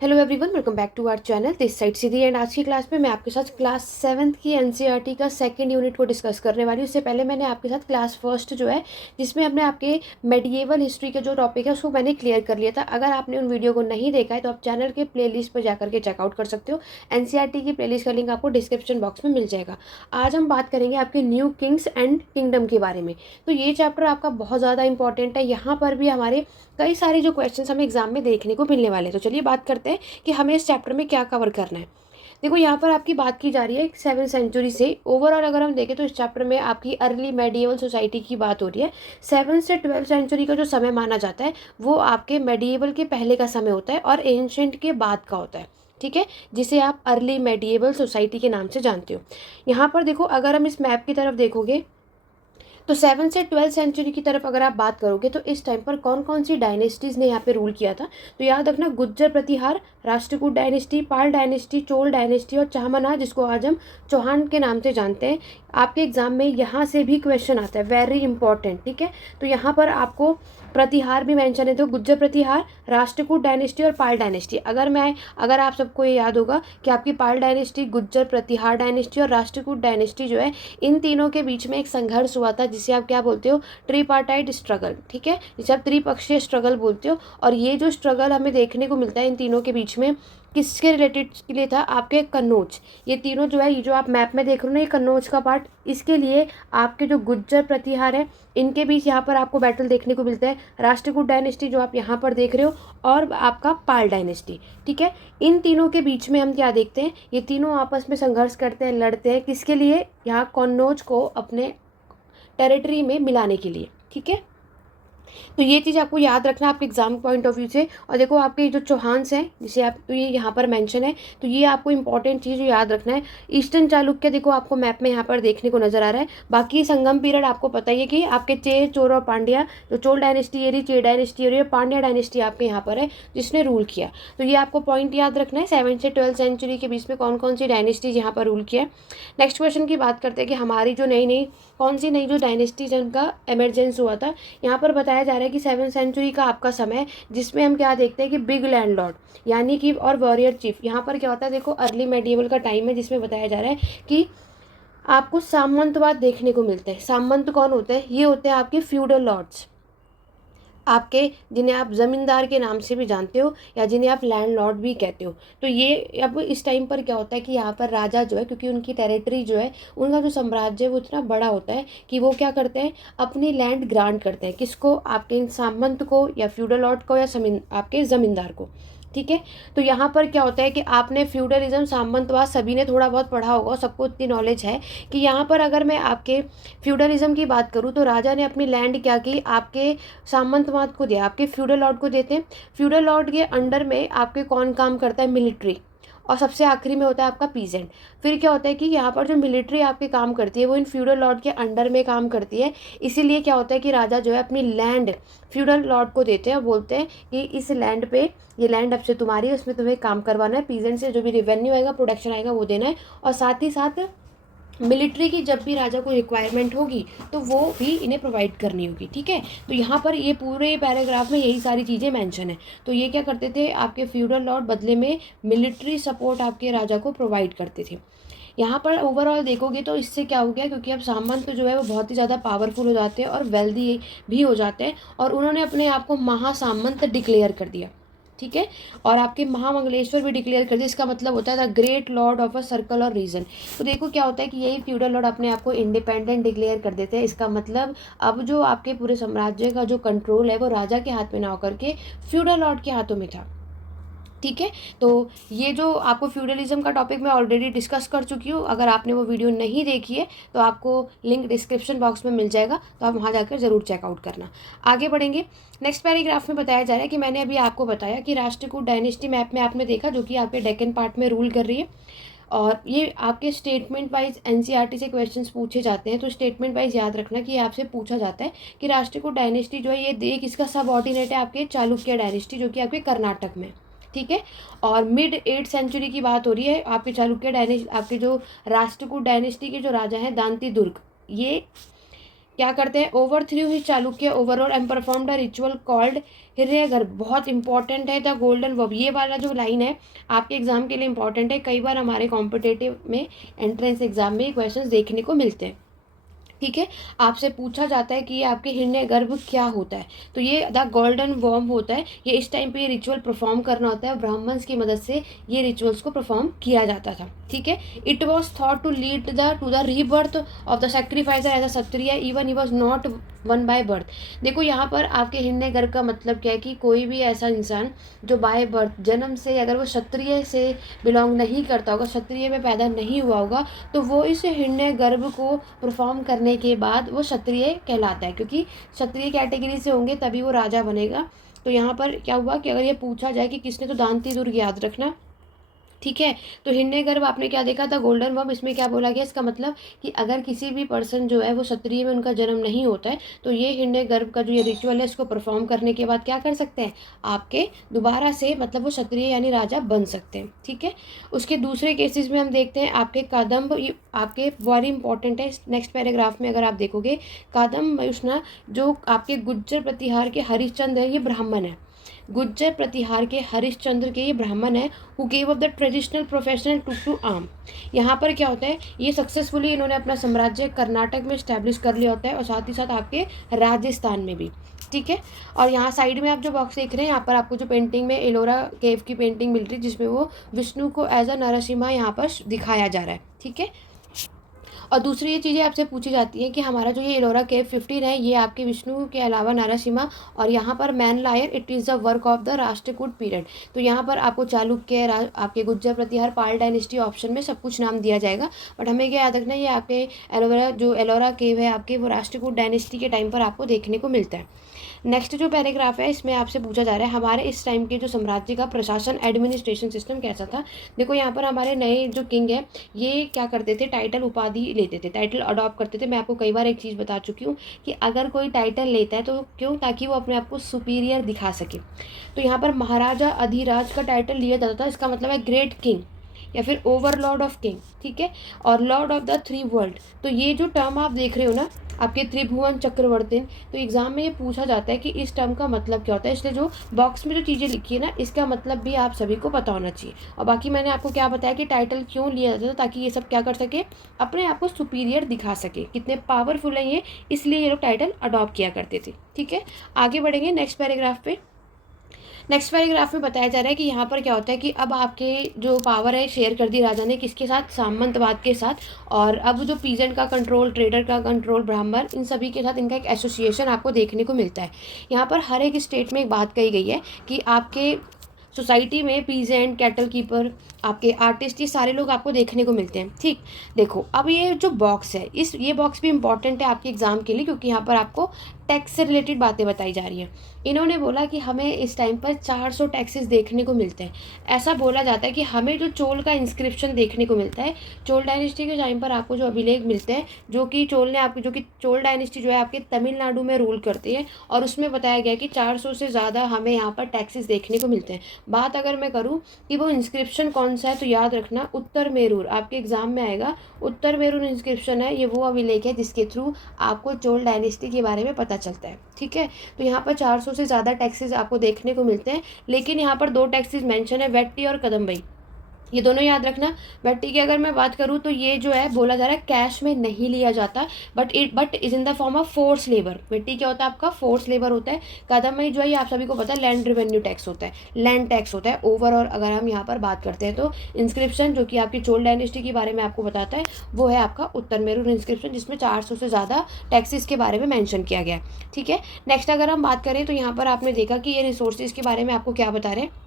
Hello everyone, welcome back to our channel this side Siddhi. And आज की class में मैं आपके साथ क्लास 7th की एनसीईआरटी का सेकंड यूनिट को डिस्कस करने वाली हूँ। उससे पहले मैंने आपके साथ क्लास फर्स्ट जो है, जिसमें हमने आपके मेडिएवल हिस्ट्री के जो टॉपिक है उसको मैंने क्लियर कर लिया था। अगर आपने उन वीडियो को नहीं देखा है तो आप चैनल के प्लेलिस्ट पर जाकर के चेकआउट कर सकते हो। एनसीईआरटी की प्लेलिस्ट का लिंक आपको डिस्क्रिप्शन बॉक्स में मिल जाएगा। आज हम बात करेंगे आपके न्यू किंग्स एंड किंगडम के बारे में। तो ये चैप्टर आपका बहुत ज़्यादा इंपॉर्टेंट है। यहाँ पर भी हमारे कई सारे जो क्वेश्चन हमें एग्जाम में देखने को मिलने वाले हैं। तो चलिए बात करते हैं कि हमें इस चैप्टर में क्या कवर करना है। देखो, यहाँ पर आपकी बात की जा रही है 7th सेंचुरी से। ओवरऑल अगर हम देखें तो इस चैप्टर में आपकी अर्ली मेडिएवल सोसाइटी की बात हो रही है। 7th से 12th सेंचुरी का जो समय माना जाता है वो आपके मेडिएवल के पहले का समय होता है और एंशंट के बाद का होता है। ठीक है, जिसे आप अर्ली मेडिएवल सोसाइटी के नाम से जानते हो। यहाँ पर देखो, अगर हम इस मैप की तरफ देखोगे तो 7th से 12th सेंचुरी की तरफ अगर आप बात करोगे तो इस टाइम पर कौन कौन सी डायनेस्टीज़ ने यहाँ पे रूल किया था। तो याद रखना, गुज्जर प्रतिहार, राष्ट्रकूट डायनेस्टी, पाल डायनेस्टी, चोल डायनेस्टी और चाहमना, जिसको आज हम चौहान के नाम से जानते हैं। आपके एग्जाम में यहाँ से भी क्वेश्चन आता है, वेरी इंपॉर्टेंट। ठीक है, तो यहाँ पर आपको प्रतिहार भी मेंशन है, तो गुज्जर प्रतिहार, राष्ट्रकूट डायनेस्टी और पाल डायनेस्टी। अगर आप सबको ये याद होगा कि आपकी पाल डायनेस्टी, गुज्जर प्रतिहार डायनेस्टी और राष्ट्रकूट डायनेस्टी जो है, इन तीनों के बीच में एक संघर्ष हुआ था जिसे आप क्या बोलते हो, ट्रीपार्टाइट स्ट्रगल। ठीक है, जिसे आप त्रिपक्षीय स्ट्रगल बोलते हो। और ये जो स्ट्रगल हमें देखने को मिलता है इन तीनों के बीच में, किसके रिलेटेड के लिए था, आपके कन्नौज। ये तीनों जो है, ये जो आप मैप में देख रहे हो ना, ये कन्नौज का पार्ट, इसके लिए आपके जो गुज्जर प्रतिहार है इनके बीच यहाँ पर आपको बैटल देखने को मिलता है। राष्ट्रकूट डायनेस्टी जो आप यहाँ पर देख रहे हो और आपका पाल डायनेस्टी। ठीक है, इन तीनों के बीच में हम क्या देखते हैं, ये तीनों आपस में संघर्ष करते हैं, लड़ते हैं, किसके लिए, यहाँ कन्नौज को अपने टेरिटरी में मिलाने के लिए। ठीक है, तो ये चीज़ आपको याद रखना आपके एग्जाम पॉइंट ऑफ व्यू से। और देखो, आपके जो चौहान्स हैं जिसे आप, तो ये यहाँ पर मेंशन है, तो ये आपको इंपॉर्टेंट चीज़ याद रखना है। ईस्टर्न चालुक्य देखो आपको मैप में यहाँ पर देखने को नजर आ रहा है। बाकी संगम पीरियड आपको पता ही है कि आपके चेर, चोर और पांड्या, जो चोल डायनेस्टी ये रही, चेर डायनेस्टी ये रही, पांड्या डायनेस्टी आपके यहाँ पर है जिसने रूल किया। तो ये आपको पॉइंट याद रखना है, 7th से 12th सेंचुरी के बीच में कौन कौन सी डायनेस्टीज यहाँ पर रूल किया है। नेक्स्ट क्वेश्चन की बात करते हैं कि हमारी जो कौन सी नई जो डायनेस्टी जिनका एमरजेंस हुआ था। यहाँ पर बताया जा रहा है कि 7th सेंचुरी का आपका समय, जिसमें हम क्या देखते हैं कि बिग लैंडलॉर्ड यानी कि और वॉरियर चीफ। यहाँ पर क्या होता है, देखो अर्ली मेडिएवल का टाइम है जिसमें बताया जा रहा है कि आपको सामंतवाद देखने को मिलते हैं। सामंत कौन होते हैं, ये होते हैं आपके फ्यूडल लॉर्ड्स, आपके जिन्हें आप ज़मींदार के नाम से भी जानते हो या जिन्हें आप लैंडलॉर्ड भी कहते हो। तो ये अब इस टाइम पर क्या होता है कि यहाँ पर राजा जो है, क्योंकि उनकी टेरिटरी जो है, उनका जो साम्राज्य है वो इतना बड़ा होता है कि वो क्या करते हैं, अपनी लैंड ग्रांट करते हैं। किसको, आपके सामंत को या फ्यूडल लॉर्ड को या आपके ज़मींदार को। ठीक है, तो यहाँ पर क्या होता है कि आपने फ्यूडलिज्म, सामंतवाद सभी ने थोड़ा बहुत पढ़ा होगा, सबको इतनी नॉलेज है कि यहाँ पर अगर मैं आपके फ्यूडलिज्म की बात करूँ तो राजा ने अपनी लैंड क्या की, आपके सामंतवाद को दिया, आपके फ्यूडल लॉर्ड को देते हैं। फ्यूडल लॉर्ड के अंडर में आपके कौन काम करता है, मिलिट्री, और सबसे आखिरी में होता है आपका पीजेंट। फिर क्या होता है कि यहाँ पर जो मिलिट्री आपके काम करती है वो इन फ्यूडल लॉर्ड के अंडर में काम करती है। इसीलिए क्या होता है कि राजा जो है अपनी लैंड फ्यूडल लॉर्ड को देते हैं और बोलते हैं कि इस लैंड पे, ये लैंड अब से तुम्हारी है, उसमें तुम्हें काम करवाना है, पीजेंट से जो भी रिवेन्यू आएगा, प्रोडक्शन आएगा, वो देना है। और साथ ही साथ मिलिट्री की जब भी राजा को रिक्वायरमेंट होगी तो वो भी इन्हें प्रोवाइड करनी होगी। ठीक है, तो यहाँ पर ये पूरे पैराग्राफ में यही सारी चीज़ें मेंशन है। तो ये क्या करते थे, आपके फ्यूडल लॉर्ड बदले में मिलिट्री सपोर्ट आपके राजा को प्रोवाइड करते थे। यहाँ पर ओवरऑल देखोगे तो इससे क्या हो गया, क्योंकि अब सामंत जो है वो बहुत ही ज़्यादा पावरफुल हो जाते हैं और वेल्दी भी हो जाते हैं, और उन्होंने अपने आप को महासामंत डिक्लेयर कर दिया। ठीक है, और आपके महामंगलेश्वर भी डिक्लेयर कर दिया। इसका मतलब होता है the great Lord of a circle और रीजन। तो देखो क्या होता है कि यही फ्यूडल लॉर्ड अपने आप को इंडिपेंडेंट डिक्लेयर कर देते हैं। इसका मतलब अब जो आपके पूरे साम्राज्य का जो कंट्रोल है वो राजा के हाथ में ना होकर के फ्यूडल लॉर्ड के हाथों में था। ठीक है, तो ये जो आपको फ्यूडलिज्म का टॉपिक मैं ऑलरेडी डिस्कस कर चुकी हूँ। अगर आपने वो वीडियो नहीं देखी है तो आपको लिंक डिस्क्रिप्शन बॉक्स में मिल जाएगा, तो आप वहाँ जाकर ज़रूर चेकआउट करना। आगे बढ़ेंगे, नेक्स्ट पैराग्राफ में बताया जा रहा है कि मैंने अभी आपको बताया कि राष्ट्रकूट डायनेस्टी मैप में आपने देखा जो कि आपके डेक्कन पार्ट में रूल कर रही है। और ये आपके स्टेटमेंट वाइज एनसीईआरटी से क्वेश्चंस पूछे जाते हैं। तो स्टेटमेंट वाइज याद रखना कि आपसे पूछा जाता है कि राष्ट्रकूट डायनेस्टी जो है ये किसका सबऑर्डिनेट है, आपके चालुक्य डायनेस्टी जो कि आपके कर्नाटक में। ठीक है, और मिड 8th सेंचुरी की बात हो रही है। आपके चालुक्य डायनेस्टी, आपके जो राष्ट्रकूट डायनेस्टी के जो राजा हैं दांती दुर्ग, ये क्या करते हैं, overthrew he Chalukya overlord and performed a ritual called Hiranyagarbha. बहुत इंपॉर्टेंट है द गोल्डन वर्ब, ये वाला जो लाइन है आपके एग्जाम के लिए इंपॉर्टेंट है, कई बार हमारे कॉम्पिटेटिव में एंट्रेंस एग्जाम में क्वेश्चन देखने को मिलते हैं। ठीक है, आपसे पूछा जाता है कि ये आपके हिरण्यगर्भ क्या होता है, तो ये द गोल्डन वर्म होता है। ये इस टाइम पे ये रिचुअल परफॉर्म करना होता है, ब्राह्मण्स की मदद से ये रिचुअल्स को परफॉर्म किया जाता था। ठीक है, it was thought to lead to the rebirth of the sacrificer as a Kshatriya even he was not one by birth. देखो यहाँ पर आपके हिरण्यगर्भ का मतलब क्या है कि कोई भी ऐसा इंसान जो बाय बर्थ जन्म से अगर वो क्षत्रिय से बिलोंग नहीं करता होगा, क्षत्रिय में पैदा नहीं हुआ होगा, तो वो इस हिरण्यगर्भ को परफॉर्म करने के बाद वो क्षत्रिय कहलाता है, क्योंकि क्षत्रिय कैटेगरी से होंगे तभी वो राजा बनेगा। तो यहाँ पर क्या हुआ कि अगर ये पूछा जाए कि किसने, तो दांती दुर्ग याद रखना। ठीक है, तो हिरण्यगर्भ आपने क्या देखा था, गोल्डन वर्म। इसमें क्या बोला गया, इसका मतलब कि अगर किसी भी पर्सन जो है वो क्षत्रिय में उनका जन्म नहीं होता है, तो ये हिरण्यगर्भ का जो ये रिचुअल है इसको परफॉर्म करने के बाद क्या कर सकते हैं, आपके दोबारा से मतलब वो क्षत्रिय यानी राजा बन सकते हैं। ठीक है, उसके दूसरे केसेस में हम देखते हैं आपके कादम्ब, ये आपके वेरी इंपॉर्टेंट है। नेक्स्ट पैराग्राफ में अगर आप देखोगे, कादम्ब मयुष्ना जो आपके गुज्जर प्रतिहार के हरिश्चंद्र है, ये ब्राह्मण है। गुज्जर प्रतिहार के हरिश्चंद्र के ये ब्राह्मण है, who gave up the traditional professional to arm. यहाँ पर क्या होता है, ये सक्सेसफुली इन्होंने अपना साम्राज्य कर्नाटक में स्टैब्लिश कर लिया होता है और साथ ही साथ आपके राजस्थान में भी। ठीक है, और यहाँ साइड में आप जो बॉक्स देख रहे हैं, यहाँ पर आपको जो पेंटिंग में एलोरा केव की पेंटिंग मिल रही है, जिसमें वो विष्णु को एज अ नरसिम्हा यहाँ पर दिखाया जा रहा है। ठीक है, और दूसरी ये चीज़ें आपसे पूछी जाती हैं कि हमारा जो ये एलोरा केव 15 है, ये आपके विष्णु के अलावा नरसिम्हा, और यहाँ पर मैन लायर it is the work of the Rashtrakuta period. तो यहाँ पर आपको चालुक्य, आपके गुज्जर प्रतिहार, पाल डायनेस्टी ऑप्शन में सब कुछ नाम दिया जाएगा, बट हमें क्या याद रखना है, ये आपके एलोरा केव है आपके, वो राष्ट्रकूट डायनेस्टी के टाइम पर आपको देखने को मिलता है। नेक्स्ट जो पैराग्राफ है इसमें आपसे पूछा जा रहा है हमारे इस टाइम के जो साम्राज्य का प्रशासन एडमिनिस्ट्रेशन सिस्टम कैसा था। देखो यहाँ पर हमारे नए जो किंग है ये क्या करते थे, टाइटल उपाधि लेते थे, टाइटल अडॉप्ट करते थे। मैं आपको कई बार एक चीज़ बता चुकी हूँ कि अगर कोई टाइटल लेता है तो क्यों, ताकि वो अपने आप को सुपीरियर दिखा सके। तो यहाँ पर महाराजा अधिराज का टाइटल लिया जाता था, इसका मतलब है ग्रेट किंग या फिर ओवरलॉर्ड ऑफ किंग। ठीक है, और Lord of the three world. तो ये जो टर्म आप देख रहे हो ना आपके त्रिभुवन चक्रवर्ती, तो एग्जाम में ये पूछा जाता है कि इस टर्म का मतलब क्या होता है, इसलिए जो बॉक्स में जो चीज़ें लिखी है ना इसका मतलब भी आप सभी को पता होना चाहिए। और बाकी मैंने आपको क्या बताया कि टाइटल क्यों लिया जाता था, ताकि ये सब क्या कर सके, अपने आप को सुपीरियर दिखा सके, कितने पावरफुल है ये, इसलिए ये लोग टाइटल अडॉप्ट किया करते थे। ठीक है, आगे बढ़ेंगे नेक्स्ट पैराग्राफ पे। नेक्स्ट पैराग्राफ में बताया जा रहा है कि यहाँ पर क्या होता है कि अब आपके जो पावर है शेयर कर दी राजा ने किसके साथ, सामंतवाद के साथ, और अब जो पीजेंट का कंट्रोल, ट्रेडर का कंट्रोल, ब्राह्मण, इन सभी के साथ इनका एक एसोसिएशन आपको देखने को मिलता है। यहाँ पर हर एक स्टेट में एक बात कही गई है कि आपके सोसाइटी में पीजेंट, कैटल कीपर, आपके आर्टिस्ट, ये सारे लोग आपको देखने को मिलते हैं। ठीक, देखो अब ये जो बॉक्स है, ये बॉक्स भी इंपॉर्टेंट है आपके एग्जाम के लिए, क्योंकि यहाँ पर आपको टैक्स से रिलेटेड बातें बताई जा रही हैं। इन्होंने बोला कि हमें इस टाइम पर 400 टैक्सेस देखने को मिलते हैं। ऐसा बोला जाता है कि हमें जो चोल का इंस्क्रिप्शन देखने को मिलता है, चोल डायनेस्टी के टाइम पर आपको जो अभिलेख मिलते हैं, जो कि चोल डायनेस्टी जो है आपके तमिलनाडु में रूल करती है, और उसमें बताया गया कि 400 से ज़्यादा हमें यहाँ पर टैक्सेस देखने को मिलते हैं। बात अगर मैं करूँ कि वो इंस्क्रिप्शन कौन सा है, तो याद रखना उत्तर मेरूर, आपके एग्जाम में आएगा। उत्तर मेरूर इंस्क्रिप्शन है, ये वो अभिलेख है जिसके थ्रू आपको चोल डायनेस्टी के बारे में पता चलता है। ठीक है, तो यहाँ पर 400 से ज़्यादा टैक्सेस आपको देखने को मिलते हैं, लेकिन यहाँ पर 2 टैक्सेस मेंशन है, वेट्टी और कदम्बई, ये दोनों याद रखना। वेट्टी की अगर मैं बात करूँ तो ये जो है बोला जा रहा है कैश में नहीं लिया जाता, but is in the form of force labour. Vetti क्या होता है, आपका फोर्स लेबर होता है। कदम्बई जो है ये आप सभी को पता है लैंड रेवेन्यू टैक्स होता है, लैंड टैक्स होता है ओवर। और अगर हम यहाँ पर बात करते हैं तो इंस्क्रिप्शन जो कि आपकी चोल डायनेस्टी के बारे में आपको बताता है, वो है आपका उत्तर मेरूर इंस्क्रिप्शन, जिसमें 400 से ज़्यादा टैक्सेस के बारे में मैंशन किया गया। ठीक है, नेक्स्ट अगर हम बात करें तो यहाँ पर आपने देखा कि ये रिसोर्सेज के बारे में आपको क्या बता रहे हैं।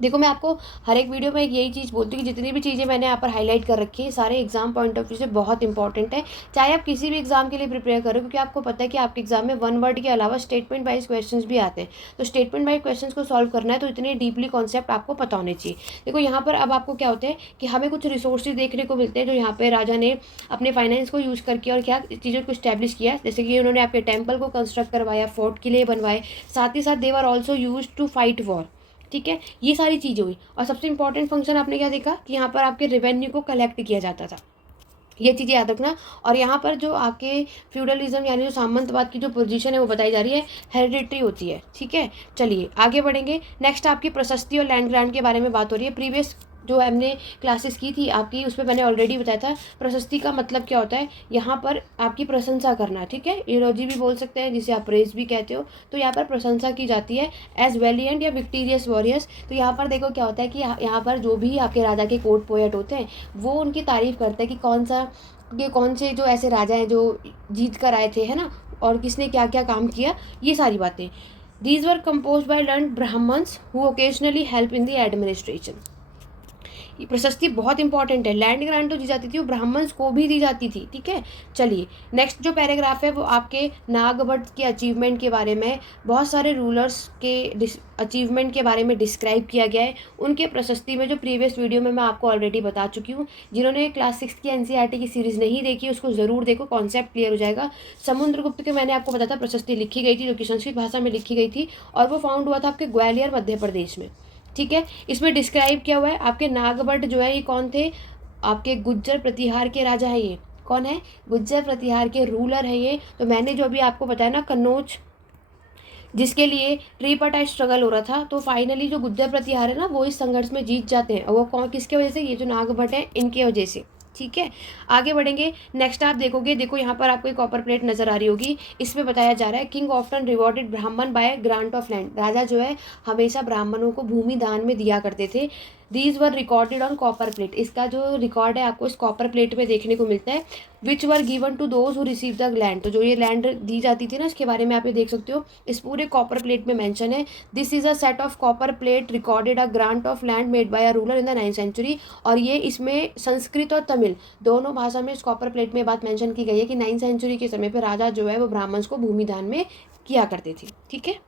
देखो मैं आपको हर एक वीडियो में यही चीज़ बोलती हूँ कि जितनी भी चीज़ें मैंने यहाँ पर हाईलाइट कर रखी है सारे एग्जाम पॉइंट ऑफ व्यू से बहुत इंपॉर्टेंट है, चाहे आप किसी भी एग्जाम के लिए प्रिपेयर करो, क्योंकि आपको पता है कि आपके एग्जाम में वन वर्ड के अलावा स्टेटमेंट वाइज क्वेश्चंस भी आते हैं। तो स्टेटमेंट वाइज क्वेश्चंस को सॉल्व करना है तो इतने डीपली कॉन्सेप्ट आपको पता होने चाहिए। देखो यहाँ पर अब आपको क्या होता है कि हमें कुछ रिसोर्सेज देखने को मिलते हैं जो यहाँ पर राजा ने अपने फाइनेंस को यूज़ करके और क्या चीज़ों को स्टैब्लिश किया, जैसे कि उन्होंने आपके टेम्पल को कंस्ट्रक्ट करवाया, फोर्ट किले बनवाए, साथ ही साथ they were also use to fight war. ठीक है, ये सारी चीज़ें हुई। और सबसे इंपॉर्टेंट फंक्शन आपने क्या देखा कि यहाँ पर आपके रेवेन्यू को कलेक्ट किया जाता था। ये चीज़ें याद रखना। और यहाँ पर जो आपके फ्यूडलिज्म यानी जो सामंतवाद की जो पोजीशन है वो बताई जा रही है, हेरिडिटरी होती है। ठीक है, चलिए आगे बढ़ेंगे। नेक्स्ट आपकी प्रशस्ति और लैंड ग्रांट के बारे में बात हो रही है। प्रीवियस जो हमने क्लासेस की थी आपकी, उसमें मैंने ऑलरेडी बताया था प्रशस्ति का मतलब क्या होता है। यहाँ पर आपकी प्रशंसा करना, ठीक है, इलोजी भी बोल सकते हैं, जिसे आप प्रेज भी कहते हो। तो यहाँ पर प्रशंसा की जाती है एज वेलियंट या विक्टीरियस वॉरियर्स। तो यहाँ पर देखो क्या होता है कि यहाँ पर जो भी आपके राजा के कोर्ट पोएट होते हैं वो उनकी तारीफ करते हैं कि कौन से जो ऐसे राजा हैं जो जीत कर आए थे, है ना, और किसने क्या क्या काम किया, ये सारी बातें। These were composed by learned Brahmins who occasionally help in the administration. ये प्रशस्ति बहुत इंपॉर्टेंट है। लैंड ग्रांट तो दी जाती थी वो ब्राह्मण्स को भी दी जाती थी। ठीक है, चलिए नेक्स्ट जो पैराग्राफ है वो आपके नागभट्ट के अचीवमेंट के बारे में, बहुत सारे रूलर्स के अचीवमेंट के बारे में डिस्क्राइब किया गया है। उनके प्रशस्ति में जो प्रीवियस वीडियो में मैं आपको ऑलरेडी बता चुकी हूँ। जिन्होंने क्लास 6 की एनसीईआरटी की सीरीज़ नहीं देखी उसको ज़रूर देखो, कॉन्सेप्ट क्लियर हो जाएगा। समुद्रगुप्त के मैंने आपको बताया था प्रशस्ति लिखी गई थी जो कि संस्कृत भाषा में लिखी गई थी और वो फाउंड हुआ था आपके ग्वालियर मध्य प्रदेश में। ठीक है, इसमें डिस्क्राइब किया हुआ है आपके नागभट्ट जो है ये कौन थे, आपके गुज्जर प्रतिहार के राजा है। ये कौन है, गुज्जर प्रतिहार के रूलर है ये। तो मैंने जो अभी आपको बताया ना कन्नौज, जिसके लिए ट्रिपाटाइट स्ट्रगल हो रहा था, तो फाइनली जो गुज्जर प्रतिहार है ना वो इस संघर्ष में जीत जाते हैं। और वो कौन, किसके वजह से, ये जो नागभट्ट है इनके वजह से। ठीक है, आगे बढ़ेंगे। नेक्स्ट आप देखोगे, देखो यहाँ पर आपको एक कॉपर प्लेट नजर आ रही होगी। इसमें बताया जा रहा है किंग ऑफ्टन रिवॉर्डेड ब्राह्मण बाय ग्रांट ऑफ लैंड। राजा जो है हमेशा ब्राह्मणों को भूमि दान में दिया करते थे। These were recorded on copper plate. इसका जो रिकॉर्ड है आपको इस कॉपर प्लेट में देखने को मिलता है। Which were given to those who receive the land. तो जो ये लैंड दी जाती थी ना इसके बारे में आप ये देख सकते हो, इस पूरे कॉपर प्लेट में मेंशन है। This is a set of copper plate recorded a grant of land made by a ruler in the 9th century. और ये इसमें संस्कृत और तमिल दोनों भाषा में इस कॉपर प्लेट में बात मेंशन की गई है कि 9th सेंचुरी के समय पर राजा जो है वो ब्राह्मण्स को भूमि दान में किया करते थे। ठीक है,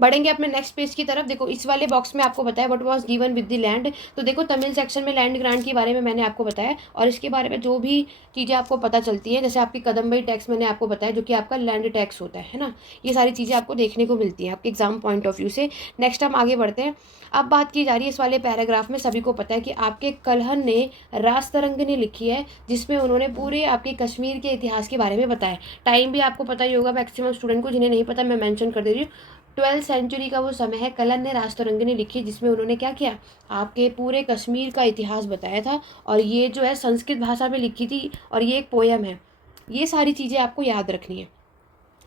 बढ़ेंगे अपने नेक्स्ट पेज की तरफ। देखो इस वाले बॉक्स में आपको बताया what was given with the land. तो देखो तमिल सेक्शन में लैंड ग्रांट के बारे में मैंने आपको बताया और इसके बारे में जो भी चीज़ें आपको पता चलती हैं, जैसे आपकी कदम्बई टैक्स मैंने आपको बताया जो कि आपका लैंड टैक्स होता है ना, ये सारी चीज़ें आपको देखने को मिलती हैं आपके एग्जाम पॉइंट ऑफ व्यू से। नेक्स्ट हम आगे बढ़ते हैं। अब बात की जा रही है इस वाले पैराग्राफ में, सभी को पता है कि आपके कलहन ने राजतरंग ने लिखी है जिसमें उन्होंने पूरे आपके कश्मीर के इतिहास के बारे में बताया। टाइम भी आपको पता ही होगा मैक्सिमम स्टूडेंट को, जिन्हें नहीं पता मैं मेंशन कर दे रही हूँ। 12th सेंचुरी का वो समय है, कलन ने राजतरंगी ने लिखी जिसमें उन्होंने क्या किया, आपके पूरे कश्मीर का इतिहास बताया था। और ये जो है संस्कृत भाषा में लिखी थी और ये एक पोयम है। ये सारी चीज़ें आपको याद रखनी है।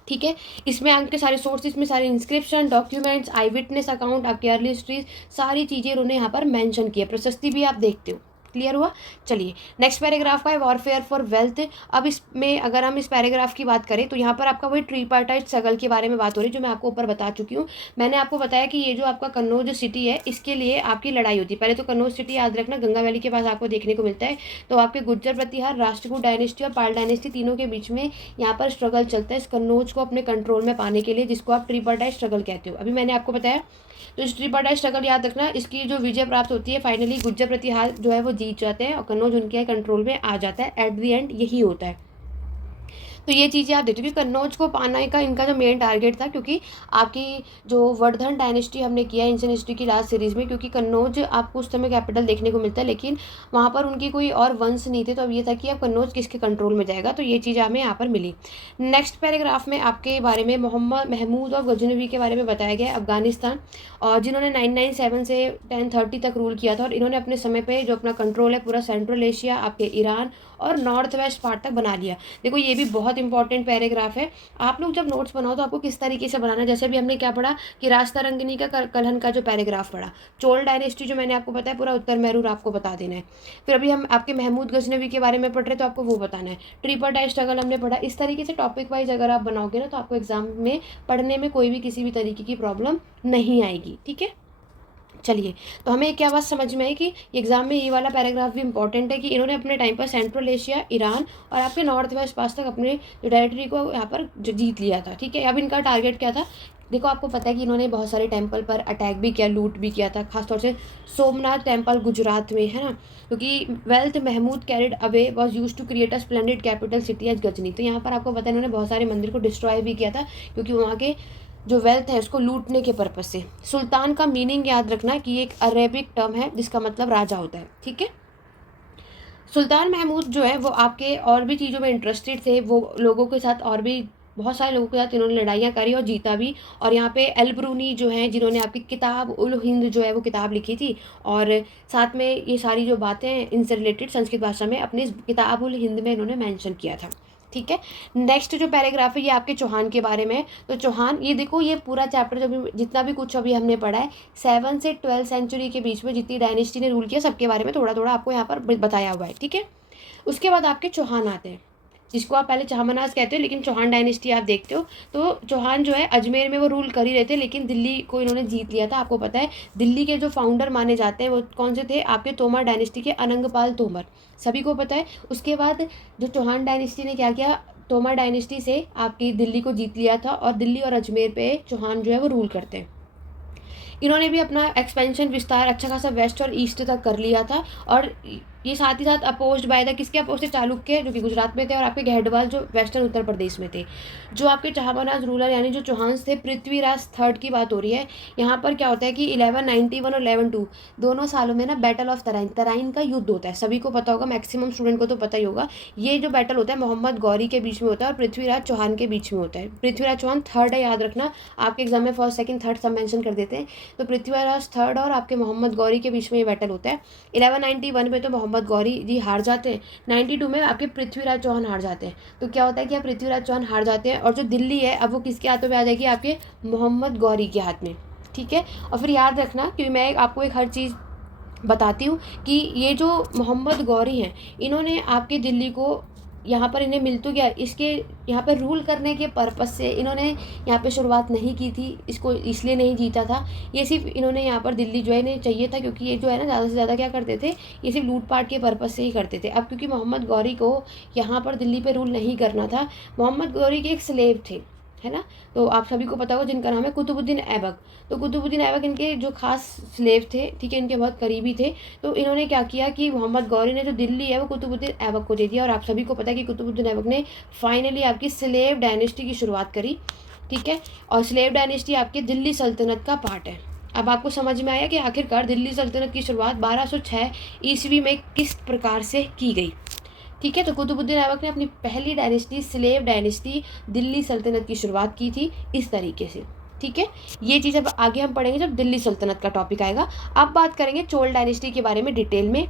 ठीक है, इसमें आपके सारे सोर्सेज में सारे इंस्क्रिप्शन, डॉक्यूमेंट्स, आई विटनेस अकाउंट, आपकी अर्ली हिस्ट्रीज, सारी चीज़ें उन्होंने यहाँ पर मेंशन की है। प्रशस्ति भी आप देखते हो। क्लियर हुआ, चलिए नेक्स्ट पैराग्राफ का है वॉरफेयर फॉर वेल्थ। अब इसमें अगर हम इस पैराग्राफ की बात करें तो यहाँ पर आपका वही ट्रीपार्टाइट स्ट्रगल के बारे में बात हो रही है जो मैं आपको ऊपर बता चुकी हूँ। मैंने आपको बताया कि ये जो आपका कन्नौज सिटी है इसके लिए आपकी लड़ाई होती है। पहले तो कन्नौज सिटी याद रखना गंगा वैली के पास आपको देखने को मिलता है। तो आपके गुज्जर प्रतिहार, राष्ट्रकूट डायनेस्टी और पाल डायनेस्टी तीनों के बीच में यहाँ पर स्ट्रगल चलता है इस कन्नौज को अपने कंट्रोल में पाने के लिए, जिसको आप ट्रीपार्टाइट स्ट्रगल कहते हो। अभी मैंने आपको बताया। तो इस ट्रीपार्टाइट स्ट्रगल याद रखना, इसकी जो विजय प्राप्त होती है फाइनली गुज्जर प्रतिहार जो है वो जीत जाते हैं और कन्नौज उनके कंट्रोल में आ जाता है। एट द एंड यही होता है। तो ये चीज़ें आप देखते हो कि कन्नौज को पाने का इनका जो मेन टारगेट था, क्योंकि आपकी जो वर्धन डायनेस्टी हमने किया एंशिएंट हिस्ट्री की लास्ट सीरीज़ में, क्योंकि कन्नौज आपको उस समय कैपिटल देखने को मिलता है लेकिन वहाँ पर उनकी कोई और वंश नहीं थे। तो अब ये था कि अब कन्नौज किसके कंट्रोल में जाएगा। तो ये चीज़ हमें यहाँ पर मिली। नेक्स्ट पैराग्राफ में आपके बारे में मोहम्मद महमूद और गजनवी के बारे में बताया गया है, अफगानिस्तान, और जिन्होंने 997 से 1030 तक रूल किया था। और इन्होंने अपने समय पे जो अपना कंट्रोल है पूरा सेंट्रल एशिया, आपके ईरान और नॉर्थ वेस्ट पार्ट तक बना लिया। देखो ये भी बहुत इंपॉर्टेंट पैराग्राफ है। आप लोग जब नोट्स बनाओ तो आपको किस तरीके से बनाना है, जैसे भी हमने क्या पढ़ा कि राजतरंगिनी का कलहन का जो पैराग्राफ पढ़ा, चोल डायनेस्टी जो मैंने आपको बताया पूरा उत्तर मेरूर आपको बता देना है। फिर अभी हम आपके महमूद गजनवी के बारे में पढ़ रहे तो आपको वो बताना है। ट्रिपार्टाइट स्ट्रगल हमने पढ़ा। इस तरीके से टॉपिक वाइज अगर आप बनाओगे ना तो आपको एग्जाम में पढ़ने में कोई भी किसी भी तरीके की प्रॉब्लम नहीं आएगी। ठीक है, चलिए तो हमें क्या बात समझ में आई कि एग्जाम में ये वाला पैराग्राफ भी इंपॉर्टेंट है कि इन्होंने अपने टाइम पर सेंट्रल एशिया, ईरान और आपके नॉर्थ वेस्ट पास तक अपने जो टेरिटरी को यहाँ पर जीत लिया था। ठीक है, अब इनका टारगेट क्या था, देखो आपको पता है कि इन्होंने बहुत सारे टेंपल पर अटैक भी किया, लूट भी किया था, खासतौर से सोमनाथ टेंपल गुजरात में, है ना, क्योंकि wealth Mahmud carried away was use to create a splendid capital city as Ghazni. तो यहाँ पर आपको पता है इन्होंने बहुत सारे मंदिर को डिस्ट्रॉय भी किया था क्योंकि वहाँ के जो वेल्थ है उसको लूटने के पर्पज से। सुल्तान का मीनिंग याद रखना कि एक अरेबिक टर्म है जिसका मतलब राजा होता है। ठीक है, सुल्तान महमूद जो है वो आपके और भी चीज़ों में इंटरेस्टेड थे, वो लोगों के साथ और भी बहुत सारे लोगों के साथ इन्होंने लड़ाइयाँ करी और जीता भी। और यहाँ पे अल-ब्रूनी जो हैं जिन्होंने आपकी किताब उल हिंद जो है वो किताब लिखी थी, और साथ में ये सारी जो बातें हैं इनसे रिलेटेड संस्कृत भाषा में अपनी इस किताब उल हिंद में इन्होंने मेंशन किया था। ठीक है, नेक्स्ट जो पैराग्राफ है ये आपके चौहान के बारे में है। तो चौहान, ये देखो ये पूरा चैप्टर जो भी जितना भी कुछ अभी हमने पढ़ा है 7 से 12 सेंचुरी के बीच में जितनी डायनेस्टी ने रूल किया सबके बारे में थोड़ा थोड़ा आपको यहाँ पर बताया हुआ है। ठीक है, उसके बाद आपके चौहान आते हैं, जिसको आप पहले चाहमनाज कहते हो लेकिन चौहान डायनेस्टी आप देखते हो। तो चौहान जो है अजमेर में वो रूल कर ही रहे थे, लेकिन दिल्ली को इन्होंने जीत लिया था। आपको पता है दिल्ली के जो फाउंडर माने जाते हैं वो कौन से थे, आपके तोमर डायनेस्टी के अनंगपाल तोमर, सभी को पता है। उसके बाद जो चौहान डायनेस्टी ने क्या किया, तोमर डायनेस्टी से आपकी दिल्ली को जीत लिया था, और दिल्ली और अजमेर पे चौहान जो है वो रूल करते हैं। इन्होंने भी अपना एक्सपेंशन विस्तार अच्छा खासा वेस्ट और ईस्ट तक कर लिया था, और ये साथ ही साथ अपोज्ड बाय द, किसके अपोज थे, चालुक्य जो कि गुजरात में थे, और आपके गहडवाल जो वेस्टर्न उत्तर प्रदेश में थे। जो आपके चाहमानाज रूलर यानी जो चौहान्स थे, पृथ्वीराज थर्ड की बात हो रही है। यहाँ पर क्या होता है कि 1191 और 1102 दोनों सालों में ना बैटल ऑफ तराइन, तराइन का युद्ध होता है, सभी को पता होगा, मैक्सिमम स्टूडेंट को तो पता ही होगा। ये जो बैटल होता है मोहम्मद गौरी के बीच में होता है और पृथ्वीराज चौहान के बीच में होता है। पृथ्वीराज चौहान थर्ड है, याद रखना, आपके एग्जाम में फर्स्ट सेकंड थर्ड सब मेंशन कर देते हैं। तो पृथ्वीराज थर्ड और आपके मोहम्मद गौरी के बीच में ये बैटल होता है। 1191 में तो मोहम्मद गौरी जी हार जाते हैं, 92 में आपके पृथ्वीराज चौहान हार जाते हैं। तो क्या होता है कि आप पृथ्वीराज चौहान हार जाते हैं, और जो दिल्ली है अब वो किसके हाथों में आ जाएगी, आपके मोहम्मद गौरी के हाथ में। ठीक है, और फिर याद रखना क्योंकि मैं आपको एक हर चीज़ बताती हूँ कि ये जो मोहम्मद गौरी हैं इन्होंने आपके दिल्ली को यहाँ पर इन्हें मिल तो गया, इसके यहाँ पर रूल करने के पर्पस से इन्होंने यहाँ पे शुरुआत नहीं की थी, इसको इसलिए नहीं जीता था। ये सिर्फ इन्होंने यहाँ पर दिल्ली जो है इन्हें चाहिए था, क्योंकि ये जो है ना ज़्यादा से ज़्यादा क्या करते थे, ये सिर्फ लूटपाट के पर्पस से ही करते थे। अब क्योंकि मोहम्मद गौरी को यहाँ पर दिल्ली पर रूल नहीं करना था, मोहम्मद गौरी के एक स्लेव थे, है ना, तो आप सभी को पता होगा जिनका नाम है कुतुबुद्दीन ऐबक। तो कुतुबुद्दीन ऐबक इनके जो खास स्लेव थे, ठीक है, इनके बहुत करीबी थे। तो इन्होंने क्या किया कि मोहम्मद गौरी ने जो दिल्ली है वो कुतुबुद्दीन ऐबक को दे दिया, और आप सभी को पता है कि कुतुबुद्दीन ऐबक ने फाइनली आपकी स्लेव डायनेस्टी की शुरुआत करी। ठीक है, और स्लेव डायनेस्टी आपके दिल्ली सल्तनत का पार्ट है। अब आपको समझ में आया कि आखिरकार दिल्ली सल्तनत की शुरुआत 1206 ईस्वी में किस प्रकार से की गई। ठीक है, तो कुतुबुद्दीन ऐबक ने अपनी पहली डायनेस्टी स्लेव डायनेस्टी दिल्ली सल्तनत की शुरुआत की थी इस तरीके से। ठीक है, ये चीज़ अब आगे हम पढ़ेंगे जब दिल्ली सल्तनत का टॉपिक आएगा। अब बात करेंगे चोल डायनेस्टी के बारे में डिटेल में।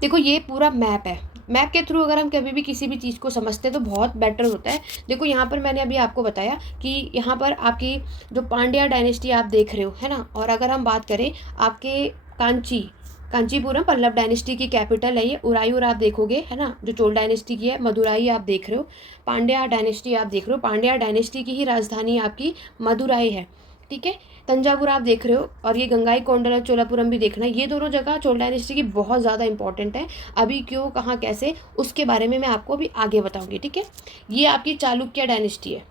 देखो ये पूरा मैप है, मैप के थ्रू अगर हम कभी भी किसी भी चीज़ को समझते हैं तो बहुत बेटर होता है। देखो यहाँ पर मैंने अभी आपको बताया कि यहाँ पर आपकी जो पांड्या डायनेस्टी आप देख रहे हो, है ना, और अगर हम बात करें आपके कांचीपुरम पल्लव डायनेस्टी की कैपिटल है ये। उरायूर आप देखोगे, है ना, जो चोल डायनेस्टी की है। मदुराई आप देख रहे हो, पांड्या डायनेस्टी आप देख रहे हो, पांड्या डायनेस्टी की ही राजधानी आपकी मदुराई है। ठीक है, तंजावुर आप देख रहे हो, और ये गंगाई कोंडल चोलापुरम भी देखना। ये दोनों जगह चोल डायनेस्टी की बहुत ज़्यादा इंपॉर्टेंट है। अभी क्यों, कहाँ, कैसे, उसके बारे में मैं आपको अभी आगे बताऊँगी। ठीक है, ये आपकी चालुक्य डायनेस्टी है।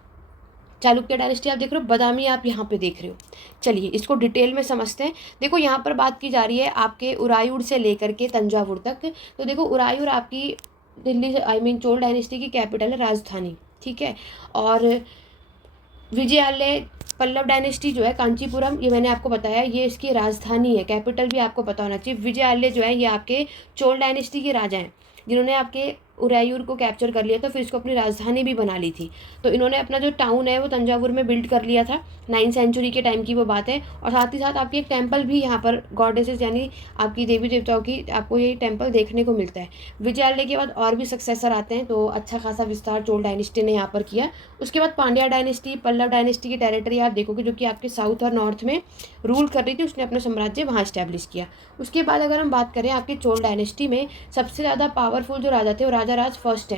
चालुक्य डायनेस्टी आप देख रहे हो, बादामी आप यहाँ पे देख रहे हो। चलिए इसको डिटेल में समझते हैं। देखो यहाँ पर बात की जा रही है आपके उरायूर से लेकर के तंजावुर तक। तो देखो उरायूर आपकी Delhi I mean Chola dynasty की कैपिटल है, राजधानी। ठीक है, और विजयालय पल्लव डायनेस्टी जो है कांचीपुरम, ये मैंने आपको बताया ये इसकी राजधानी है, कैपिटल भी आपको पता होना चाहिए। विजयालय जो है ये आपके चोल डायनेस्टी के राजा हैं जिन्होंने आपके उरायूर को कैप्चर कर लिया था, फिर इसको अपनी राजधानी भी बना ली थी। तो इन्होंने अपना जो टाउन है वो तंजावुर में बिल्ड कर लिया था, 9वीं सेंचुरी के टाइम की वो बात है। और साथ ही साथ आपकी एक टेम्पल भी यहाँ पर गॉडेसेस यानी आपकी देवी देवताओं की आपको ये टेम्पल देखने को मिलता है। विजयालय के बाद और भी सक्सेसर आते हैं, तो अच्छा खासा विस्तार चोल डायनेस्टी ने यहाँ पर किया। उसके बाद पांड्या डायनेस्टी पल्लव डायनेस्टी की टेरिटरी आप देखोगे जो कि आपके साउथ और नॉर्थ में रूल कर रही थी, उसने अपना साम्राज्य वहाँ इस्टेब्लिश किया। उसके बाद अगर हम बात करें आपके चोल डायनेस्टी में सबसे ज़्यादा पावरफुल जो राजा थे वो राजा राज फर्स्ट है।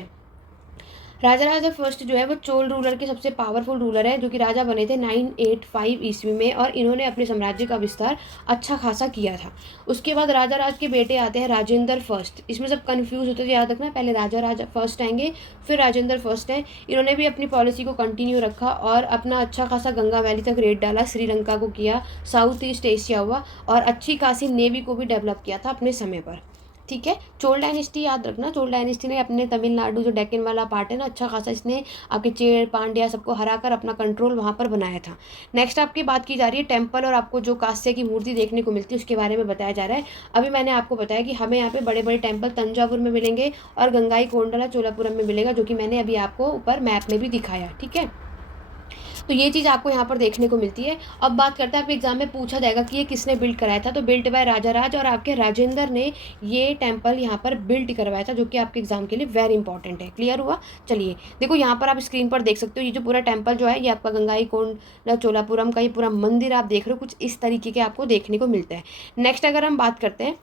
राजा राजा फर्स्ट जो है वो चोल रूलर के सबसे पावरफुल रूलर है, जो कि राजा बने थे 985 ईस्वी में, और इन्होंने अपने साम्राज्य का विस्तार अच्छा खासा किया था। उसके बाद राजा राज के बेटे आते हैं राजेंद्र फर्स्ट। इसमें सब कंफ्यूज होते थे, याद रखना, पहले राजा राजा फर्स्ट आएंगे फिर राजेंद्र फर्स्ट है। इन्होंने भी अपनी पॉलिसी को कंटिन्यू रखा और अपना अच्छा खासा गंगा वैली तक रेड डाला, श्रीलंका को किया, साउथ ईस्ट एशिया हुआ, और अच्छी खासी नेवी को भी डेवलप किया था अपने समय पर। ठीक है। चोल डायनेस्टी याद रखना, चोल डायनेस्टी ने अपने तमिलनाडु जो डेक्कन वाला पार्ट है ना, अच्छा खासा इसने आपके चेर पांड्या सबको हरा कर अपना कंट्रोल वहाँ पर बनाया था। नेक्स्ट आपकी बात की जा रही है टेम्पल और आपको जो कांस्य की मूर्ति देखने को मिलती है उसके बारे में बताया जा रहा है। अभी मैंने आपको बताया कि हमें यहाँ पे बड़े बड़े टेम्पल तंजावुर में मिलेंगे और गंगाई कोंडला चोलापुरम में मिलेगा, जो कि मैंने अभी आपको ऊपर मैप में भी दिखाया। ठीक है, तो ये चीज़ आपको यहाँ पर देखने को मिलती है। अब बात करते हैं, आपके एग्जाम में पूछा जाएगा कि ये किसने बिल्ड कराया था, तो बिल्ट बाय राजा राज और आपके राजेंद्र ने ये टेम्पल यहाँ पर बिल्ड करवाया था, जो कि आपके एग्जाम के लिए वेरी इंपॉर्टेंट है। क्लियर हुआ? चलिए देखो, यहाँ पर आप स्क्रीन पर देख सकते हो, ये जो पूरा टेम्पल जो है ये आपका गंगाई कोंड चोलापुरम का ये पूरा मंदिर आप देख रहे हो, कुछ इस तरीके के आपको देखने को मिलता है। नेक्स्ट अगर हम बात करते हैं,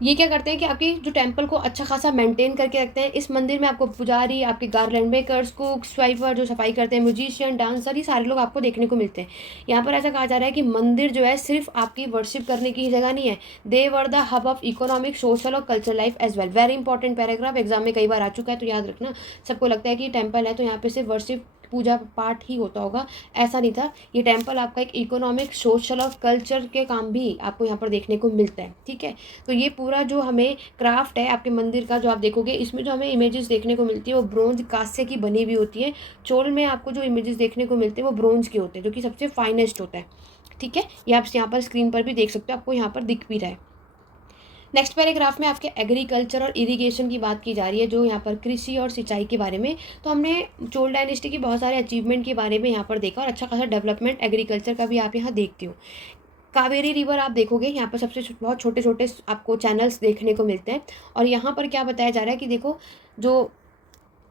ये क्या करते हैं कि आपके जो टेम्पल को अच्छा खासा मेंटेन करके रखते हैं। इस मंदिर में आपको पुजारी, आपके गार्लैंड मेकर्स, कुक, स्वाइपर जो सफाई करते हैं, म्यूजिशियन, डांसर, ये सारे लोग आपको देखने को मिलते हैं। यहाँ पर ऐसा कहा जा रहा है कि मंदिर जो है सिर्फ आपकी वर्शिप करने की ही जगह नहीं है, they were the hub of economic, social और cultural life as well. Very important paragraph, exam में कई बार आ चुका है, तो याद रखना। सबको लगता है कि टेम्पल है तो यहाँ पे सिर्फ वर्शिप पूजा पाठ ही होता होगा, ऐसा नहीं था। ये टेम्पल आपका एक इकोनॉमिक, सोशल और कल्चर के काम भी आपको यहाँ पर देखने को मिलता है। ठीक है, तो ये पूरा जो हमें क्राफ्ट है आपके मंदिर का, जो आप देखोगे इसमें जो हमें इमेजेस देखने को मिलती है वो ब्रोंज कांस्य की बनी हुई होती है। चोल में आपको जो इमेजेस देखने को मिलते हैं वो ब्रोंज के होते हैं, जो कि सबसे फाइनेस्ट होता है। ठीक है, ये आप यहाँ पर स्क्रीन पर भी देख सकते हो, आपको यहाँ पर दिख भी रहा है। नेक्स्ट पैराग्राफ में आपके एग्रीकल्चर और इरिगेशन की बात की जा रही है, जो यहाँ पर कृषि और सिंचाई के बारे में। तो हमने चोल डायनेस्टी के बहुत सारे अचीवमेंट के बारे में यहाँ पर देखा और अच्छा खासा डेवलपमेंट एग्रीकल्चर का भी आप यहाँ देखते हो। कावेरी रिवर आप देखोगे यहाँ पर सबसे बहुत छोटे छोटे आपको चैनल्स देखने को मिलते हैं। और यहाँ पर क्या बताया जा रहा है कि देखो, जो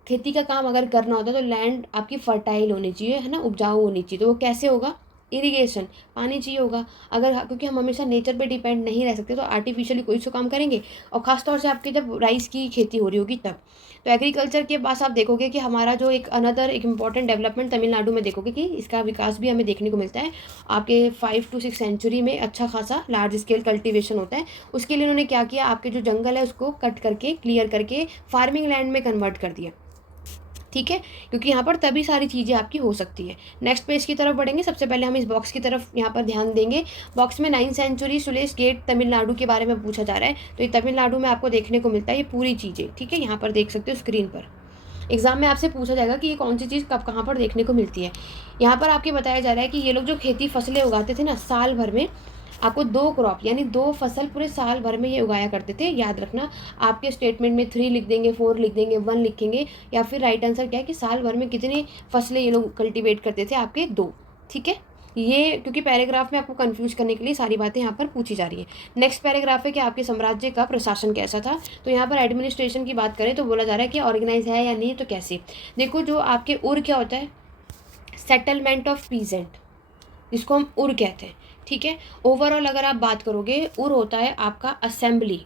खेती का काम अगर करना होता है तो लैंड आपकी फर्टाइल होनी चाहिए, है ना, उपजाऊ होनी चाहिए। तो वो कैसे होगा? इरिगेशन, पानी चाहिए होगा। अगर क्योंकि हम हमेशा नेचर पे डिपेंड नहीं रह सकते, तो आर्टिफिशियली कोई तो काम करेंगे, और ख़ासतौर से आपके जब राइस की खेती हो रही होगी तब। तो एग्रीकल्चर के पास आप देखोगे कि हमारा जो एक अनदर एक इम्पॉर्टेंट डेवलपमेंट तमिलनाडु में देखोगे कि इसका विकास भी हमें देखने को मिलता है। आपके 5 to 6 सेंचुरी में अच्छा खासा लार्ज स्केल कल्टिवेशन होता है। उसके लिए उन्होंने क्या किया, आपके जो जंगल है उसको कट करके, क्लियर करके फार्मिंग लैंड में कन्वर्ट कर दिया। ठीक है, क्योंकि यहाँ पर तभी सारी चीज़ें आपकी हो सकती है। नेक्स्ट पेज की तरफ बढ़ेंगे, सबसे पहले हम इस बॉक्स की तरफ यहाँ पर ध्यान देंगे। बॉक्स में 9th century Sulesh gate Tamil Nadu के बारे में पूछा जा रहा है, तो ये तमिलनाडु में आपको देखने को मिलता है ये पूरी चीज़ें। ठीक है, यहाँ पर देख सकते हो स्क्रीन पर। एग्जाम में आपसे पूछा जाएगा कि ये कौन सी चीज़ कब कहाँ पर देखने को मिलती है। यहाँ पर आपके बताया जा रहा है कि ये लोग जो खेती फसलें उगाते थे ना साल भर में, आपको 2 क्रॉप यानी 2 फसल पूरे साल भर में ये उगाया करते थे। याद रखना, आपके स्टेटमेंट में 3 लिख देंगे, 4 लिख देंगे, 1 लिखेंगे, या फिर राइट आंसर क्या है कि साल भर में कितनी फसलें ये लोग कल्टिवेट करते थे, आपके 2। ठीक है, ये क्योंकि पैराग्राफ में आपको कंफ्यूज करने के लिए सारी बातें यहाँ पर पूछी जा रही है। नेक्स्ट पैराग्राफ है कि आपके साम्राज्य का प्रशासन कैसा था। तो यहाँ पर एडमिनिस्ट्रेशन की बात करें तो बोला जा रहा है कि ऑर्गेनाइज है या नहीं, तो कैसे। देखो, जो आपके उर क्या होता है, सेटलमेंट ऑफ पीजेंट, जिसको हम उर कहते हैं। ठीक है, ओवरऑल अगर आप बात करोगे, उर होता है आपका असेंबली।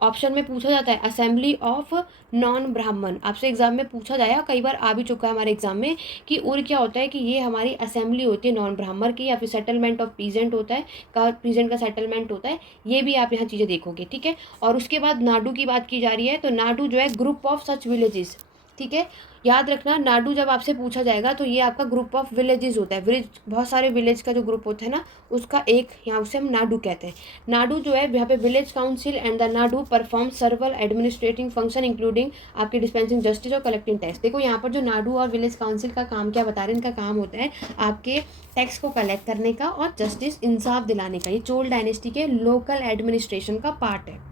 ऑप्शन में पूछा जाता है असेंबली ऑफ नॉन ब्राह्मण, आपसे एग्जाम में पूछा जाएगा, कई बार आ भी चुका है हमारे एग्जाम में, कि उर क्या होता है कि ये हमारी असेंबली होती है नॉन ब्राह्मण की, या फिर सेटलमेंट ऑफ पीजेंट होता है, का पीजेंट का सेटलमेंट होता है। ये भी आप यहाँ चीज़ें देखोगे। ठीक है, और उसके बाद नाडू की बात की जा रही है, तो नाडू जो है ग्रुप ऑफ सच विलेजेस। ठीक है, याद रखना, नाडू जब आपसे पूछा जाएगा तो ये आपका ग्रुप ऑफ विलेजेस होता है। विलेज, बहुत सारे विलेज का जो ग्रुप होता है ना, उसका एक यहाँ उसे हम नाडू कहते हैं। नाडू जो है यहाँ पे village council and the Nadu perform सर्वल administrating function including आपके डिस्पेंसिंग जस्टिस और कलेक्टिंग टैक्स। देखो यहाँ पर जो नाडू और विलेज काउंसिल का काम क्या बता रहे हैं, इनका काम होता है आपके टैक्स को कलेक्ट करने का और जस्टिस, इंसाफ दिलाने का। ये चोल डायनेस्टी के लोकल एडमिनिस्ट्रेशन का पार्ट है।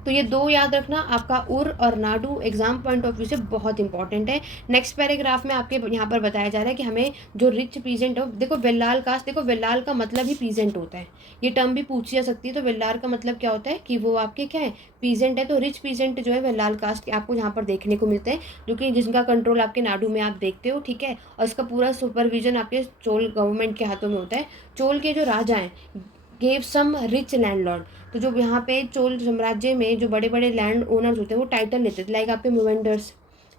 तो ये 2 याद रखना, आपका उर और Nadu exam point of view से बहुत इंपॉर्टेंट है। नेक्स्ट पैराग्राफ में आपके यहाँ पर बताया जा रहा है कि हमें जो रिच पीजेंट हो, देखो वेल्लाल कास्ट, देखो वेल्लाल का मतलब ही पीजेंट होता है, ये टर्म भी पूछी जा सकती है। तो वेल्लाल का मतलब क्या होता है कि वो आपके क्या है, पीजेंट है। तो रिच पीजेंट जो है वेल्लाल कास्ट के आपको यहाँ पर देखने को मिलते हैं, जो कि जिसका कंट्रोल आपके नाडू में आप देखते हो। ठीक है, और इसका पूरा सुपरविजन आपके चोल गवर्नमेंट के हाथों में होता है। चोल के जो राजा हैं गेव सम रिच लैंडलॉर्ड, तो जो यहाँ पे चोल साम्राज्य में जो बड़े बड़े लैंड ओनर्स होते हैं वो टाइटल लेते थे, लाइक आपके मूवेंडर्स,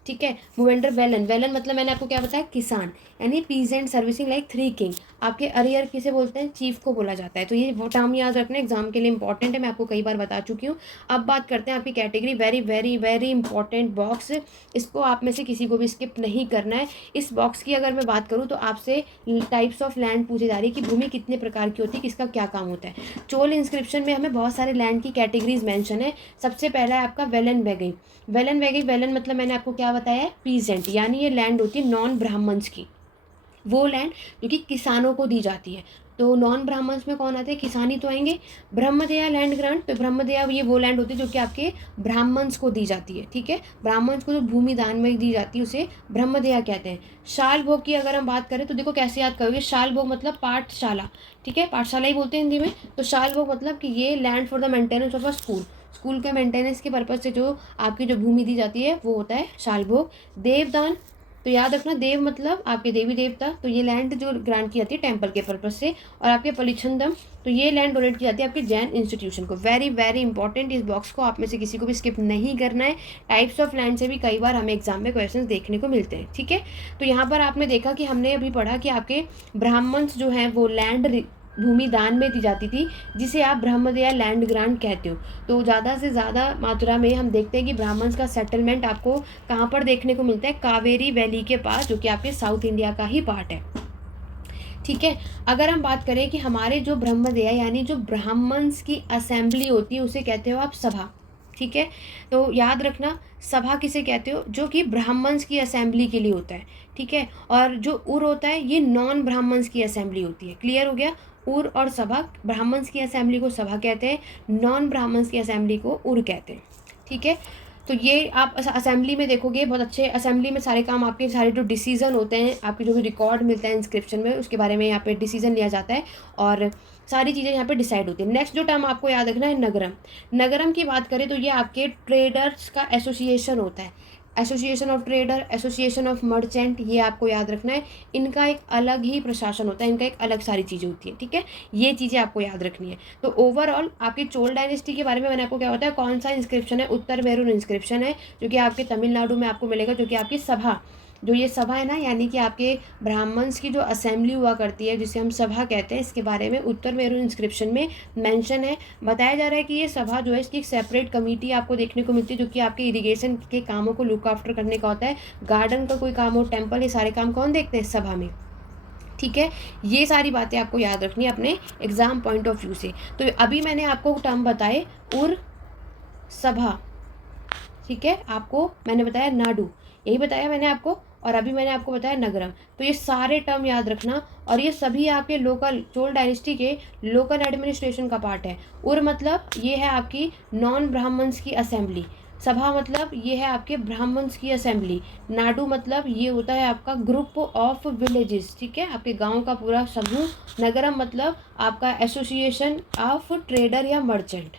ठीक है। भूपेंद्र वेलन, वेलन मतलब मैंने आपको क्या बताया, किसान, यानी peasant servicing like three king. आपके अरियर किसे बोलते हैं, चीफ को बोला जाता है। तो ये वो टर्म याद रखना, एग्जाम के लिए इंपॉर्टेंट है, मैं आपको कई बार बता चुकी हूँ। अब बात करते हैं आपकी category, very very very important box, इसको आप में से किसी को भी स्किप नहीं करना है। इस बॉक्स की अगर मैं बात करूँ तो आपसे टाइप्स ऑफ लैंड पूछी जा रही है कि भूमि कितने प्रकार की होती है, किसका क्या काम होता है। चोल इंस्क्रिप्शन में हमें बहुत सारे लैंड की कैटेगरीज मेंशन है। सबसे पहला है आपका वेलन वेगई। वेलन वेगई, वेलन मतलब मैंने आपको क्या बताया है, पीजेंट, यानी ये लैंड होती है नॉन ब्राह्मण्स की, वो लैंड जो कि किसानों को दी जाती है। तो नॉन ब्राह्मण्स में कौन आते हैं, किसान ही तो आएंगे। ब्रह्मदया लैंड ग्रांट, तो ब्रह्मदया ये वो लैंड होती है जो कि आपके ब्राह्मण्स को दी जाती है। ठीक है, ब्राह्मण्स को जो भूमि दान में दी जाती है उसे ब्रह्मदया कहते हैं। शाल भोग की अगर हम बात करें तो देखो कैसे याद करोगे, शाल भोग मतलब पाठशाला, ठीक है, पाठशाला ही बोलते हैं हिंदी में। तो शाल भोग मतलब कि ये land for the maintenance of a school, school के मेंटेनेंस के पर्पज से जो आपकी जो भूमि दी जाती है वो होता है शाल भोग। देवदान, तो याद रखना, देव मतलब आपके देवी देवता, तो ये लैंड जो ग्रांट की जाती है टेम्पल के पर्पज से। और आपके पलिछंदम, तो ये लैंड डोनेट की जाती है आपके जैन इंस्टीट्यूशन को। वेरी वेरी इंपॉर्टेंट, इस बॉक्स को आप में से किसी को भी स्किप नहीं करना है। टाइप्स ऑफ लैंड से भी कई बार हमें एग्जाम में क्वेश्चंस देखने को मिलते हैं। ठीक है, तो यहाँ पर आपने देखा कि हमने अभी पढ़ा कि आपके ब्राह्मण्स जो हैं वो लैंड भूमि दान में दी जाती थी, जिसे आप ब्रह्मदया लैंड ग्रांट कहते हो। तो ज़्यादा से ज़्यादा मात्रा में हम देखते हैं कि ब्राह्मण्स का सेटलमेंट आपको कहाँ पर देखने को मिलता है, कावेरी वैली के पास, जो कि आपके साउथ इंडिया का ही पार्ट है। ठीक है, अगर हम बात करें कि हमारे जो ब्रह्मदया यानी जो ब्राह्मण्स की असेंबली होती है उसे कहते हो आप सभा। ठीक है, तो याद रखना, सभा किसे कहते हो, जो कि ब्राह्मण्स की असेंबली के लिए होता है। ठीक है, और जो उर होता है ये नॉन ब्राह्मण्स की असेंबली होती है। क्लियर हो गया, उर और सभा, ब्राह्मण्स की असेंबली को सभा कहते हैं, नॉन ब्राह्मण्स की असेंबली को उर कहते हैं। ठीक है, तो ये आप असेंबली में देखोगे बहुत अच्छे, असेंबली में सारे काम आपके, सारे जो डिसीजन होते हैं आपके, जो भी रिकॉर्ड मिलता है इंस्क्रिप्शन में, उसके बारे में यहाँ पे डिसीजन लिया जाता है और सारी चीज़ें यहाँ पे डिसाइड होती है। नेक्स्ट जो टर्म आपको याद रखना है, नगरम। नगरम की बात करें तो ये आपके ट्रेडर्स का एसोसिएशन होता है, association of trader, association of merchant, ये आपको याद रखना है। इनका एक अलग ही प्रशासन होता है, इनका एक अलग सारी चीज़ें होती है। ठीक है, ये चीज़ें आपको याद रखनी है। तो ओवरऑल आपकी चोल डायनेस्टी के बारे में मैंने आपको क्या बताया, कौन सा इंस्क्रिप्शन है, उत्तर मेरून इंस्क्रिप्शन है, जो कि आपके तमिलनाडु में आपको मिलेगा, जो कि आपकी सभा, जो ये सभा है ना, यानी कि आपके ब्राह्मण्स की जो असेंबली हुआ करती है जिसे हम सभा कहते हैं, इसके बारे में उत्तर मेरून इंस्क्रिप्शन में मेंशन है। बताया जा रहा है कि ये सभा जो है इसकी एक सेपरेट कमेटी आपको देखने को मिलती है, जो कि आपके इरिगेशन के कामों को लुक आफ्टर करने का होता है। गार्डन का कोई काम हो, टेम्पल, ये सारे काम कौन देखते हैं, सभा में। ठीक है, ये सारी बातें आपको याद रखनी है अपने एग्जाम पॉइंट ऑफ व्यू से। तो अभी मैंने आपको टर्म बताए, उर, सभा, ठीक है, आपको मैंने बताया नाडू, यही बताया मैंने आपको, और अभी मैंने आपको बताया नगरम। तो ये सारे टर्म याद रखना, और ये सभी आपके लोकल, चोल डायनेस्टी के लोकल एडमिनिस्ट्रेशन का पार्ट है। उर मतलब ये है आपकी नॉन ब्राह्मण्स की असेंबली, सभा मतलब ये है आपके ब्राह्मण्स की असेंबली, नाडू मतलब ये होता है आपका ग्रुप ऑफ विलेजेस, ठीक है, आपके गांव का पूरा समूह। नगरम मतलब आपका एसोसिएशन ऑफ ट्रेडर या मर्चेंट,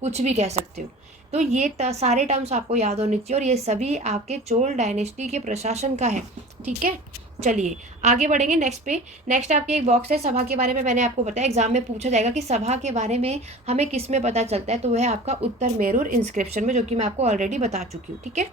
कुछ भी कह सकते हो। तो ये सारे टर्म्स आपको याद होने चाहिए, और ये सभी आपके चोल डायनेस्टी के प्रशासन का है। ठीक है, चलिए आगे बढ़ेंगे नेक्स्ट पे। नेक्स्ट आपके एक बॉक्स है सभा के बारे में, मैंने आपको बताया एग्जाम में पूछा जाएगा कि सभा के बारे में हमें किस में पता चलता है, तो वह है आपका उत्तर मेरूर इंस्क्रिप्शन में, जो कि मैं आपको ऑलरेडी बता चुकी हूँ। ठीक है,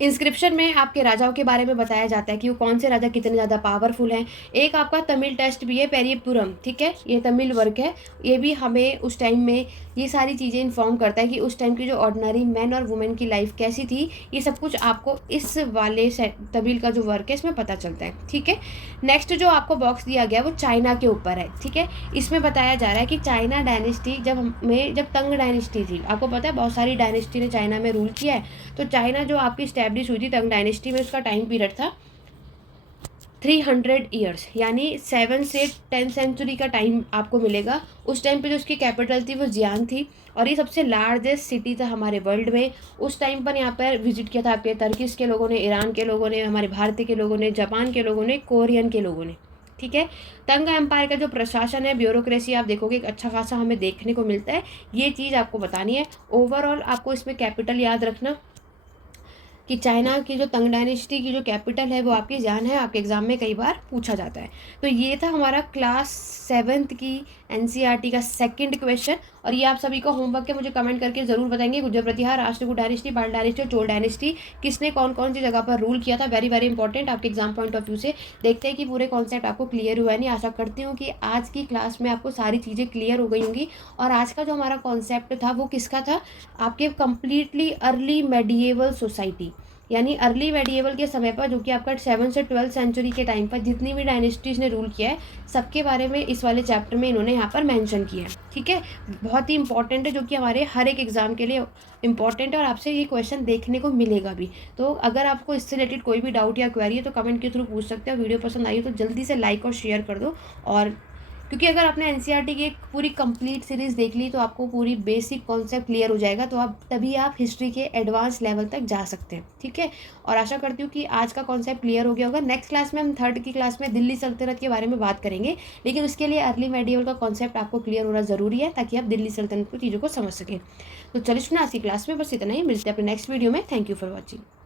इंस्क्रिप्शन में आपके राजाओं के बारे में बताया जाता है कि वो कौन से राजा कितने ज़्यादा पावरफुल हैं। एक आपका तमिल टेस्ट भी है, पेरियपुरम, ठीक है, ये तमिल वर्क है, ये भी हमें उस टाइम में ये सारी चीज़ें इन्फॉर्म करता है कि उस टाइम की जो ऑर्डिनरी मैन और वुमेन की लाइफ कैसी थी, ये सब कुछ आपको इस वाले तमिल का जो वर्क है इसमें पता चलता है। ठीक है, नेक्स्ट जो आपको बॉक्स दिया गया वो चाइना के ऊपर है। ठीक है, इसमें बताया जा रहा है कि चाइना डायनेस्टी जब तंग डायनेस्टी थी, आपको पता है बहुत सारी डायनेस्टी ने चाइना में रूल किया है, तो चाइना जो आपकी एस्टैब्लिश हुई थी तंग डायनेस्टी में, उसका टाइम पीरियड था 300 ईयर्स, यानी 7 से 10 सेंचुरी का टाइम आपको मिलेगा। उस टाइम पे जो उसकी कैपिटल थी वो जियान थी, और ये सबसे लार्जेस्ट सिटी था हमारे वर्ल्ड में। उस टाइम पर यहाँ पर विजिट किया था आपके तर्किश के लोगों ने, ईरान के लोगों ने, हमारे भारतीय के लोगों ने, जापान के लोगों ने, कोरियन के लोगों ने। ठीक है, तंग एम्पायर का जो प्रशासन है, ब्यूरोक्रेसी, आप देखोगे एक अच्छा खासा हमें देखने को मिलता है, ये चीज़ आपको बतानी है। ओवरऑल आपको इसमें कैपिटल याद रखना, कि चाइना की जो तंग डायनेस्टी की जो कैपिटल है वो आपकी जान है, आपके एग्ज़ाम में कई बार पूछा जाता है। तो ये था हमारा क्लास 7th की एनसीईआरटी का सेकंड क्वेश्चन, और ये आप सभी का होमवर्क है। मुझे कमेंट करके ज़रूर बताएंगे गुर्जर प्रतिहार, राष्ट्रकूट डायनेस्टी, पाल डायनेस्टी और चोल डायनेस्टी किसने कौन कौन सी जगह पर रूल किया था। वेरी वेरी इंपॉर्टेंट आपके एग्जाम पॉइंट ऑफ व्यू से। देखते हैं कि पूरे कॉन्सेप्ट आपको क्लियर हुआ है नहीं। आशा करती हूँ कि आज की क्लास में आपको सारी चीज़ें क्लियर हो गई होंगी। और आज का जो हमारा कॉन्सेप्ट था वो किसका था, आपके कंप्लीटली अर्ली मेडिएवल सोसाइटी, यानी अर्ली मेडिएवल के समय पर, जो कि आपका 7 से 12 सेंचुरी के टाइम पर जितनी भी डायनेस्टीज़ ने रूल किया है सबके बारे में इस वाले चैप्टर में इन्होंने यहाँ पर मेंशन किया है। ठीक है, बहुत ही इंपॉर्टेंट है, जो कि हमारे हर एक एग्जाम के लिए इंपॉर्टेंट है और आपसे ये क्वेश्चन देखने को मिलेगा भी। तो अगर आपको इससे रिलेटेड कोई भी डाउट या क्वेरी है तो कमेंट के थ्रू पूछ सकते हो। वीडियो पसंद आई हो तो जल्दी से लाइक और शेयर कर दो। और क्योंकि अगर आपने एनसीईआरटी की एक पूरी कंप्लीट सीरीज़ देख ली तो आपको पूरी बेसिक कॉन्सेप्ट क्लियर हो जाएगा, तो आप तभी आप हिस्ट्री के एडवांस लेवल तक जा सकते हैं। ठीक है, और आशा करती हूँ कि आज का कॉन्सेप्ट क्लियर हो गया होगा। नेक्स्ट क्लास में हम 3rd की क्लास में दिल्ली सल्तनत के बारे में बात करेंगे, लेकिन उसके लिए अर्ली मेडिएवल का कॉन्सेप्ट आपको क्लियर होना ज़रूरी है ताकि आप दिल्ली सल्तनत की चीज़ों को समझ सकें। तो चलिए सुना आज की क्लास में बस इतना ही, मिलते हैं अपने नेक्स्ट वीडियो में। Thank you for watching.